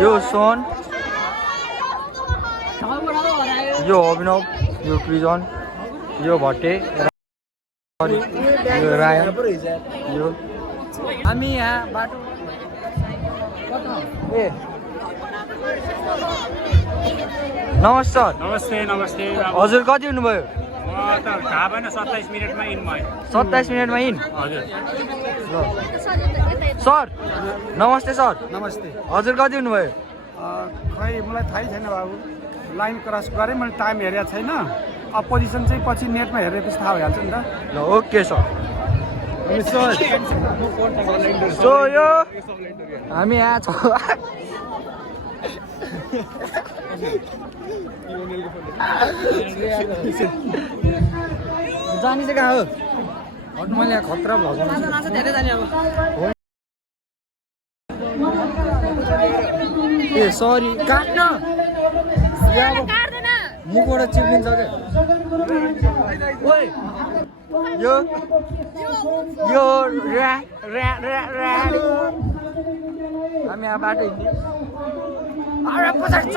यो सोन, यो अभिनव, यो प्रिजन, यो भट्टे, यो रायन, यो हामी यहाँ बाटो नमस्कार। नमस्ते नमस्ते। हजुर कति हुनुभयो? 27 मिनेटमा इन भयो। 27 मिनेटमा इन? हजुर। सर नमस्ते सर। नमस्ते। हजुर कति हुनुभयो? खै मलाई थाहै छैन बाबु, लाइन क्रस गरेँ मैले, टाइम हेरेको छैन। अब पोजिसन चाहिँ पछि नेटमा हेरेपछि थाहा भइहाल्छ नि त। ल ओके सर। सो यो हामी यहाँ छौँ। जाने चाहिँ कहाँ हो? मैले यहाँ खतरा ए सरी काट्न मुखबाट चिप्लिन्छ क्या। यो यो हामी यहाँ बाटो हिँड्ने। अरे पछाडि छ।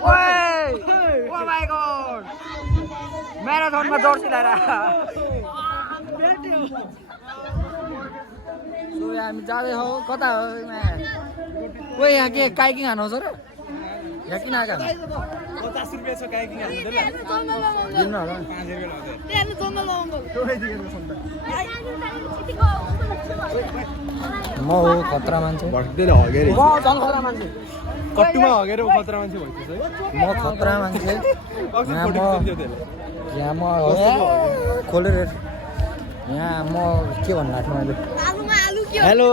ओ माय गॉड, म्याराथनमा जर्सी लगाएर। सो हामी जाँदैछौँ। कता हो ओ यहाँ के काइकिङ हान्नु छ र? यहाँ किन आएको? 50 रुपैयाँ छ काइकिङ हान्नु ल। दिनु होला। म हो खतरा मान्छे। भट्टेले हगेरे। म झन् खतरा मान्छे। कट्टुमा हगेर खतरा मान्छे भइसक्यो है। म खतरा मान्छे। यहाँ म खोलेर यहाँ म के भन्नु लाग्थ्यो मैले? हेलो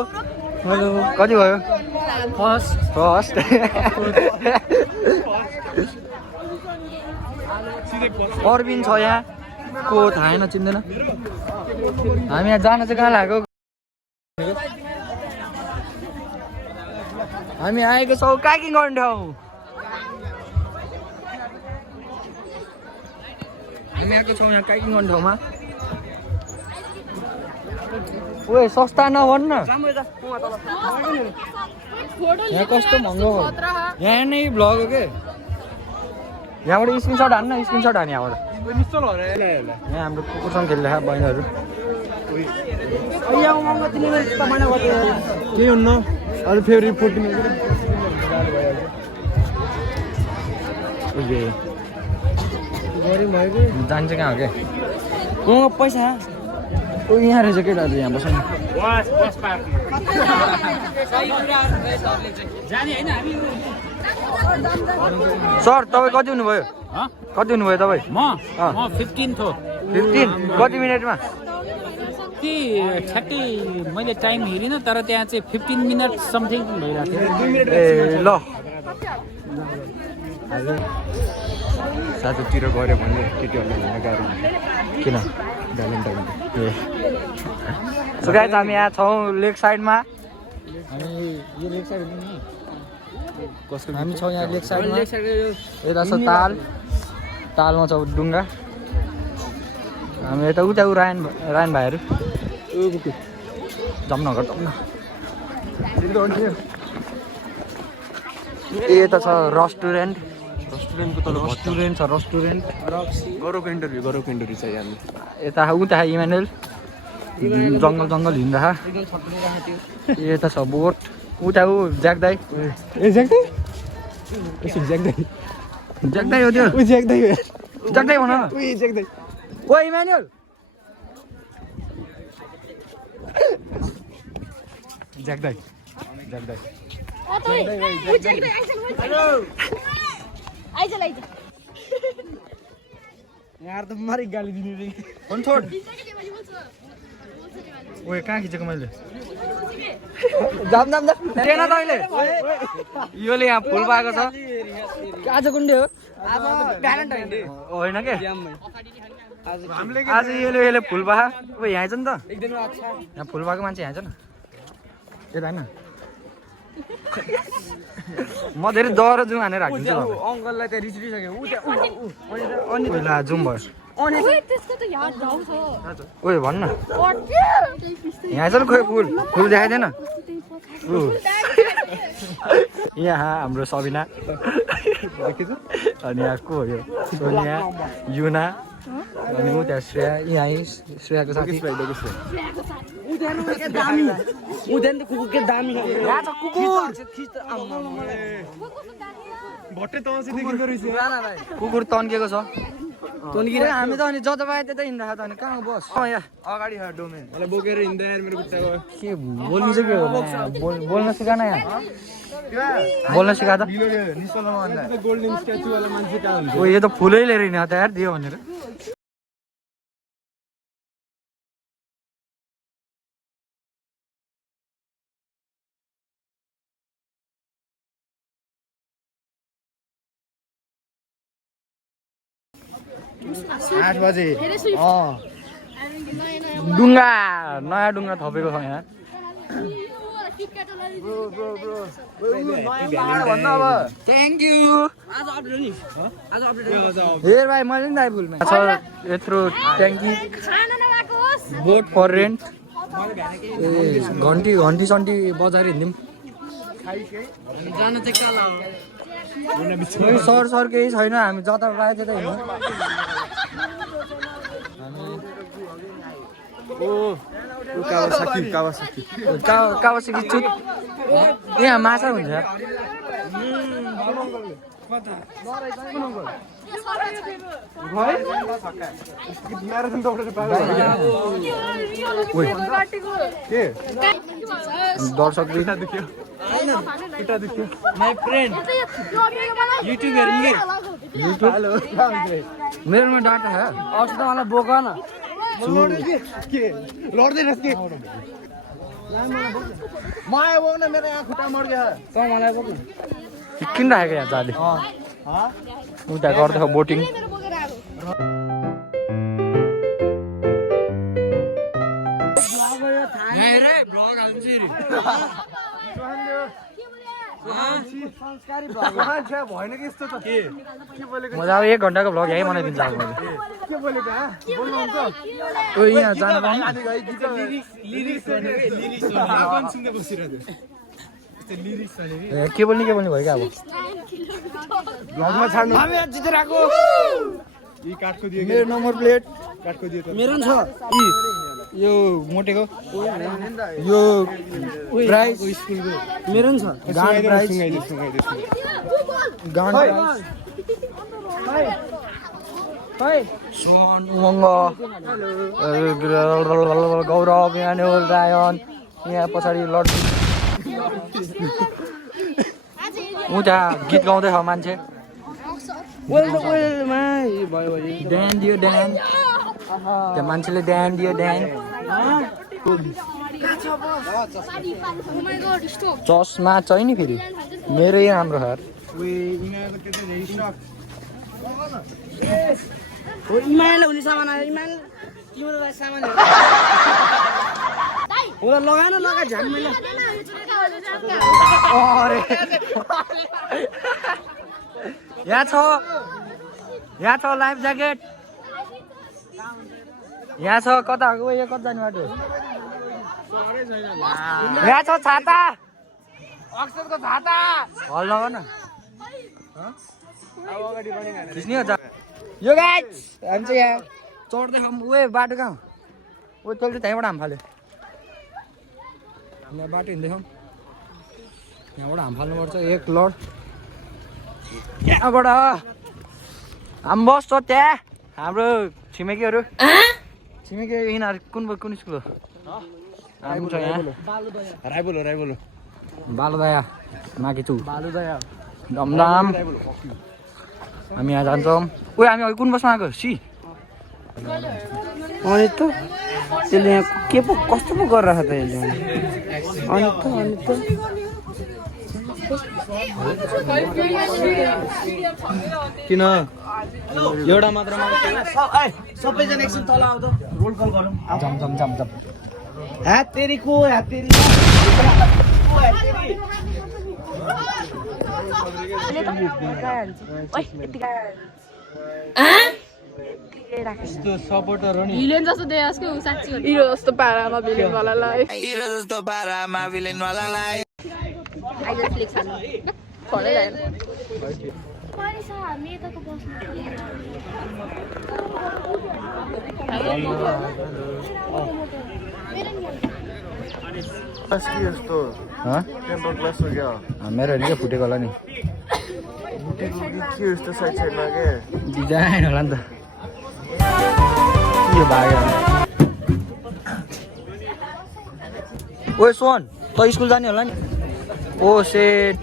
हेलो कति भयो? फर्स्ट अरबिन छ यहाँ को थाहा छैन, चिन्दैन। हामी यहाँ जान चाहिँ कहाँ लागेको? हामी आएको छौँ काइकिङ गर्ने ठाउँ। हामी आएको छौँ यहाँ काइकिङ गर्ने ठाउँमा। ओए सस्ता नभन्न, यहाँ कस्तो महँगो हो। यहाँ नै भ्लग हो के? यहाँबाट स्क्रिनसट हान्न, स्क्रिनसट हाने यहाँबाट। यहाँ हाम्रो कुकुरसँग खेलिरहेको बहिनीहरू। के हुन्न अरू फेभरेट फुड जान्छ कहाँ हो क्या? पैसा यहाँ रहेछ केटाहरू, यहाँ बस्नु। सर तपाईँ कति हुनुभयो? कति हुनुभयो तपाईँ? म 15 थो। 15 कति मिनटमा? कि 30 मैले टाइम हेरिनँ, तर त्यहाँ चाहिँ 15 मिनट समथिङ भइरहेको थियो। ए ल साथीतिर गऱ्यो भने केटीहरूलाई हिँड्न गाह्रो हुन्छ। किन? भ्यालेन्टाइन ए सो गाइस हामी यहाँ छौँ लेक साइडमा। हामी यो लेक साइड कसको हामी छौँ यहाँ लेक साइडमा। यता छ तालमा छ डुङ्गा। हामी यता उता रायन भाइहरू जाउँ न, जाउँ न। यता छ रेस्टुरेन्ट छ रेस्टुरेन्ट। गरौँको इन्टरभ्यू छ यहाँ। यता उता इमानुएल जङ्गल हिँड्दा। यता छ बोट। उता ऊ ज्याक्दाई। ए ज्याक्दाई ज्याक्दाई हो त्यो। ज्याक्दाई भन न। ओ इमानुएल ज्याक्दाई। यार त मारी गाली दिने रे। फोन छोड। ओए कहाँ खिचेको मैले? जाम हेरेन त अहिले? योले यहाँ फुल पाएको छ। आज कुन डे हो? होइन के? आज यसले फुल पाहा। अब यहाँ आइज नि त। यहाँ फुल पाएको मान्छे यहाँ आइज न। यता होइन म धेरै डर जाउँ भनेर राखिदिन्छु। अङ्कललाई त्यहाँ रिस उठिसक्यो। पहिला जाउँ भयो। ओए भन्न यहाँ छ नि खोइ फुल देखाइदिएन। यहाँ हाम्रो सबिना अनि यहाँ को हो यो सोनिया युना अनि ऊ त्यहाँ श्रेया यहाँ श्रेयाको साथी कुकुर तन्केको छ हामी त अनि जता पाए त्यतै हिँड्दा त अनि कहाँ बस यहाँ अगाडि डोमेन मलाई बोकेर हिँड्दा यार मेरो खुट्टाको के बोल्नु चाहिँ के हो बोल्न सिकान यहाँ बोल्न सिका त गोल्डन स्ट्याचु वाला मान्छे कहाँ हुन्छ ओ यो त फुलै लिएर हिँड्यो त यार दियो भनेर डुङ्गा नयाँ डुङ्गा थपेको छ यहाँ थ्याङ्क यू हेर भाइ मैले नि दाइ भुलमा यत्रो ट्याङ्की बोट फर रेन्ट घन्टी घन्टी सन्टी बजाएर हिँड्यौँ सर सर केही छैन हामी जता पाए त्यता हिँड्यौँ कावासाकी चुत यहाँ माछा हुन्छ दर्शक मेरोमा डाटा है अस्ति त मलाई बोक न लड्दैनस् के माया बोक्न मेरो यहाँ खुट्टा मर्क्यो त मलाई बोक किन राखेको यहाँ चाले उता गर्दैछ बोटिङ मैले अब 1 घन्टाको भ्लग यहीँ बनाइदिन्छ अब मैले यहाँ जानु के बोल्ने भयो क्या अब भ्लगमा छाड्नु मेरो नम्बर प्लेट काठको दियो त मेरो छ यो मोटेको यो प्राइस स्कुलको मेरो छ गाड प्राइस गाड प्राइस सोन उमङ्ग गौरव यहाँ रायन यहाँ पछाडि लड्छु उता गीत गाउँदै छ मान्छे ड्यान दियो ड्यान त्यो मान्छेले ड्यान दियो ड्यान चस्मा चाहिँ नि फेरि मेरो यहाँ राम्रो खार हुने सामान आयो तिम्रो सामान लगाएन लगा झ्याम मैले यहाँ छ लाइफ ज्याकेट यहाँ छ कता यो कता जाने बाटो यहाँ छ छाता अक्सरको छाता हल नगर न खिच्ने हो यो गाइस हामी चाहिँ यहाँ चढ्दै खाऊँ उयो बाटो कहाँ उयो तैँले त्यहीँबाट हाम फाल्यो यहाँ बाटो हिँड्दैछौँ यहाँबाट हाम फाल्नुपर्छ एक लड यहाँबाट हामी बस्छ त्यहाँ हाम्रो छिमेकीहरू यिनीहरू कुन स्कुल हो हामी छ यहाँ राइबोलो बालुदया माघिचु धमधाम हामी यहाँ जान्छौँ उयो हामी अघि कुन बसमा आएको सी अनि त त्यसले यहाँ के पो कस्तो पो गरिरहेको त यसले अनि त किन एउटा मात्रमा सबैजना एकछिन तल आउँछ रोल कल गरौँ जम हातेरीको हातेरी सपोर्टर हो नि भिलेन जस्तो देखास् के साच्चै हिरो जस्तो पारामा भिलेन वालालाई अहिले फ्लिक्स हाल्नु फलै भएन हामी यताको बस्नु मेरो नि के फुटेको होला नि डिजाइन होला नि त के भाग्यो ओए सोन त स्कुल जाने होला नि ओ सेट